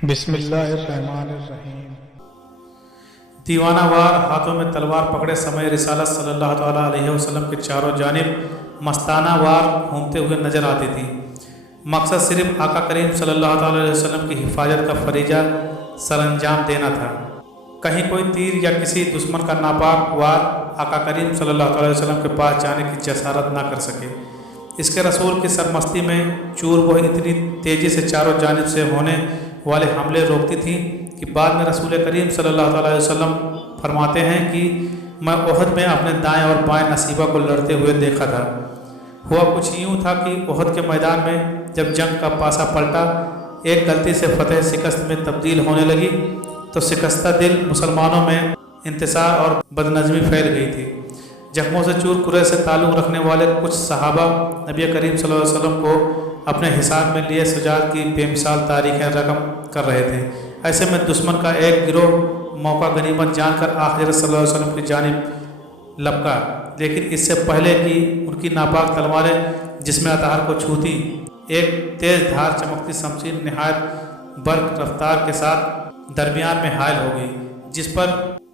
बिस्मिल्लाहिर्रहमानिर्रहीम। दीवाना वार हाथों में तलवार पकड़े समय रिसालत सल्लल्लाहु ताला अलैहि वसल्लम के चारों जानिब मस्ताना वार घूमते हुए नजर आती थी। मकसद सिर्फ आका करीम सल्लल्लाहु ताला अलैहि वसल्लम की हिफाजत का फरीजा सरअंजाम देना था। कहीं कोई तीर या किसी दुश्मन का नापाक वार आका करीम सल्लल्लाहु ताला अलैहि वसल्लम के पास जाने की जसारत ना कर सके। इसके रसूल की सरमस्ती में चूर वो इतनी तेज़ी से चारों जानिब से होने वाले हमले रोकती थी कि बाद में रसूल करीम सल्लल्लाहु अलैहि वसल्लम फरमाते हैं कि मैं ओहद में अपने दाएं और बाएं नसीबा को लड़ते हुए देखा था। हुआ कुछ यूँ था कि ओहद के मैदान में जब जंग का पासा पलटा, एक गलती से फतेह शिकस्त में तब्दील होने लगी तो शिकस्ता दिल मुसलमानों में इंतसार और बदनज़मी फैल गई थी। जख्मों से चूर कुरे से ताल्लुक़ रखने वाले कुछ सहाबा नबी करीम सल्लल्लाहु अलैहि वसल्लम को अपने हिसाब में लिए शुजाअत की बेमिसाल तारीखें रकम कर रहे थे। ऐसे में दुश्मन का एक गिरोह मौका गनीमत जानकर हज़रत सल्लल्लाहु अलैहि वसल्लम की जानिब लपका, लेकिन इससे पहले कि उनकी नापाक तलवारें जिसमें अतहार को छूती, एक तेज़ धार चमकती शमशीर निहायत बर्क रफ्तार के साथ दरमियान में हायल हो गई, जिस पर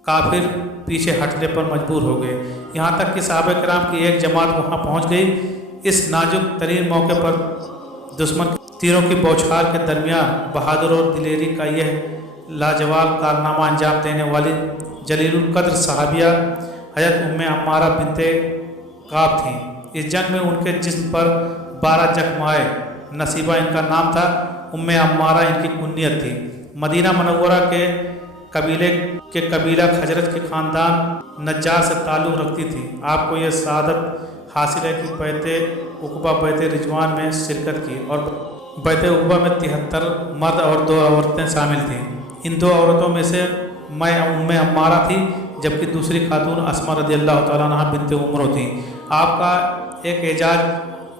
काफिर पीछे हटने पर मजबूर हो गए। यहाँ तक कि सहाबा किराम की एक जमात वहाँ पहुँच गई। इस नाजुक तरीन मौके पर दुश्मन तीरों की बौछार के दरमियान बहादुर और दिलेरी का यह लाजवाब कारनामा अंजाम देने वाली जलीलुल कद्र सहाबिया हज़रत उम्मे अम्मारा बिनते काब थीं। इस जंग में उनके जिस्म पर 12 जख्म आए। नसीबा इनका नाम था, उम्मे अम्मारा इनकी कुन्नियत थी। मदीना मनव्वरा के कबीला खजरत के ख़ानदान नज्जार से ताल्लुक़ रखती थी। आपको यह सआदत हासिल है कि बैते उक़बा बैते रिजवान में शिरकत की और बैते उक़बा में 73 मर्द और 2 औरतें शामिल थीं। इन 2 औरतों में से मैं उम्मे अम्मारा थी, जबकि दूसरी खातून अस्मा रज़ियल्लाहु तआला अन्हा बिनते उमर थी। आपका एक एजाज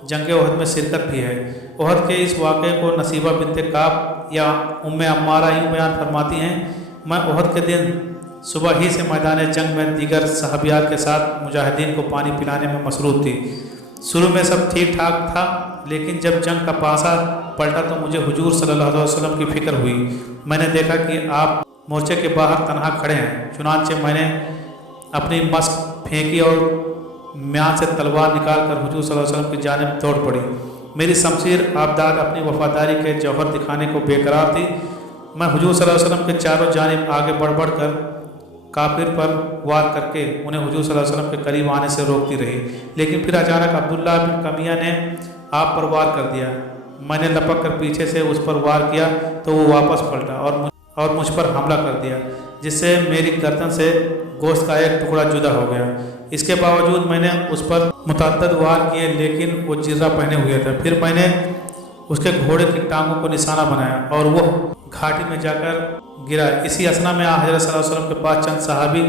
जंग ओहद में शिरकत भी है। ओहद के इस वाक़े को नसीबा बिनते काब या उम्मे अम्मारा यूँ बयान फरमाती हैं, मैं ओहद के दिन सुबह ही से मैदान जंग में दीगर सहाबियात के साथ मुजाहिदीन को पानी पिलाने में मसरूफ़ थी। शुरू में सब ठीक ठाक था, लेकिन जब जंग का पासा पलटा तो मुझे हुजूर सल्लल्लाहु अलैहि वसल्लम की फ़िक्र हुई। मैंने देखा कि आप मोर्चे के बाहर तनहा खड़े हैं। चुनांचे मैंने अपनी मस्क फेंकी और म्यान से तलवार निकाल कर हुजूर सल्लल्लाहु अलैहि वसल्लम की जानिब दौड़ पड़ी। मेरी शमशीर आबदाद अपनी वफादारी के जौहर दिखाने को बेकरार थी। मैं हुजूर सल्लल्लाहु अलैहि वसल्लम के चारों जानिब आगे बढ़ कर काफिर पर वार करके उन्हें हुजूर सल्लल्लाहु अलैहि वसल्लम के करीब आने से रोकती रही, लेकिन फिर अचानक अब्दुल्ला बिन कमिया ने आप पर वार कर दिया। मैंने लपक कर पीछे से उस पर वार किया तो वो वापस पलटा और मुझ पर हमला कर दिया, जिससे मेरी गर्दन से गोश्त का एक टुकड़ा जुदा हो गया। इसके बावजूद मैंने उस पर मुतअद्दिद वार किए, लेकिन वो जिर्रा पहने हुए था। फिर मैंने उसके घोड़े की टांगों को निशाना बनाया और वो घाटी में जाकर गिरा। इसी असना में हज़रत सल्लल्लाहु अलैहि वसल्लम के पास चंद सहाबी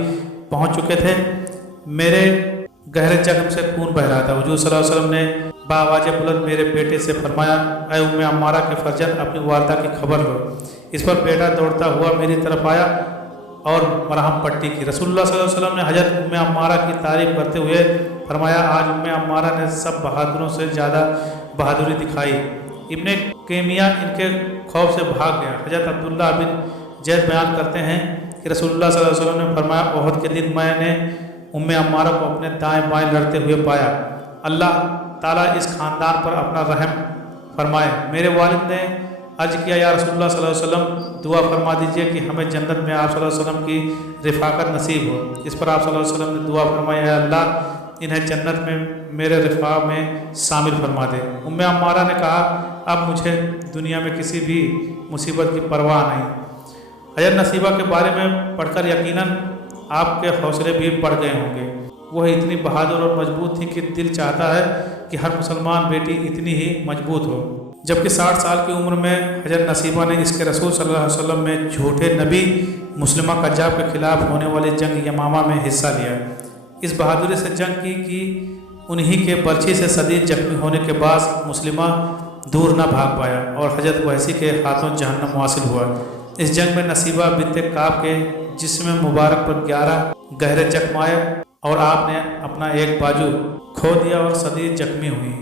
पहुंच चुके थे। मेरे गहरे जख्म से खून बह रहा था। हुजूर सल्लल्लाहु अलैहि वसल्लम ने बावाज़ बुलंद मेरे बेटे से फरमाया, ऐ उम्मे अम्मारा के फर्जंद, अपनी वालदा की खबर लो। इस पर बेटा दौड़ता हुआ मेरी तरफ आया और मरहम पट्टी की। रसूलुल्लाह सल्लल्लाहु अलैहि वसल्लम ने हज़रत उम्मे अम्मारा की तारीफ़ करते हुए फरमाया, आज उम्मे अम्मारा ने सब बहादुरों से ज़्यादा बहादुरी दिखाई। इब्ने केमिया इनके खौफ से भाग गया। हज़रत अब्दुल्ला बिन जैद बयान करते हैं कि रसूलुल्लाह सल्लल्लाहु अलैहि वसल्लम ने फरमाया, ओहद के दिन मैंने उम्मे अम्मारा को अपने दाएं बाएं लड़ते हुए पाया। अल्लाह ताला इस ख़ानदान पर अपना रहम फरमाए। मेरे वालिद ने अर्ज़ किया, या रसूलुल्लाह सल्लल्लाहु अलैहि वसल्लम, दुआ फरमा दीजिए कि हमें जन्नत में आप सल्लल्लाहु अलैहि वसल्लम की रिफ़ाक़त नसीब हो। इस पर आप सल्लल्लाहु अलैहि वसल्लम ने दुआ फरमाया, अल्लाह इन्हें जन्नत में मेरे रिफ़ा में शामिल फरमा दे। उम्मे अम्मारा ने कहा, अब मुझे दुनिया में किसी भी मुसीबत की परवाह नहीं। हज़रत नसीबा के बारे में पढ़कर यकीनन आपके हौसले भी बढ़ गए होंगे। वह इतनी बहादुर और मजबूत थी कि दिल चाहता है कि हर मुसलमान बेटी इतनी ही मजबूत हो। जबकि 60 साल की उम्र में हज़रत नसीबा ने इसके रसूल सल्लल्लाहु अलैहि वसल्लम में झूठे नबी मुस्लिमा कज्जाब के खिलाफ होने वाली जंग यमामा में हिस्सा लिया। इस बहादुरी से जंग की कि उन्हीं के बर्छी से शदीद जख्मी होने के बाद मुस्लिमा दूर न भाग पाया और हज़रत वहसी के हाथों जहन्नम हासिल हुआ। इस जंग में नसीबा बिनते काब के जिस्म मुबारक पर 11 गहरे जख्म आए और आपने अपना एक बाजू खो दिया और शदीद जख्मी हुई।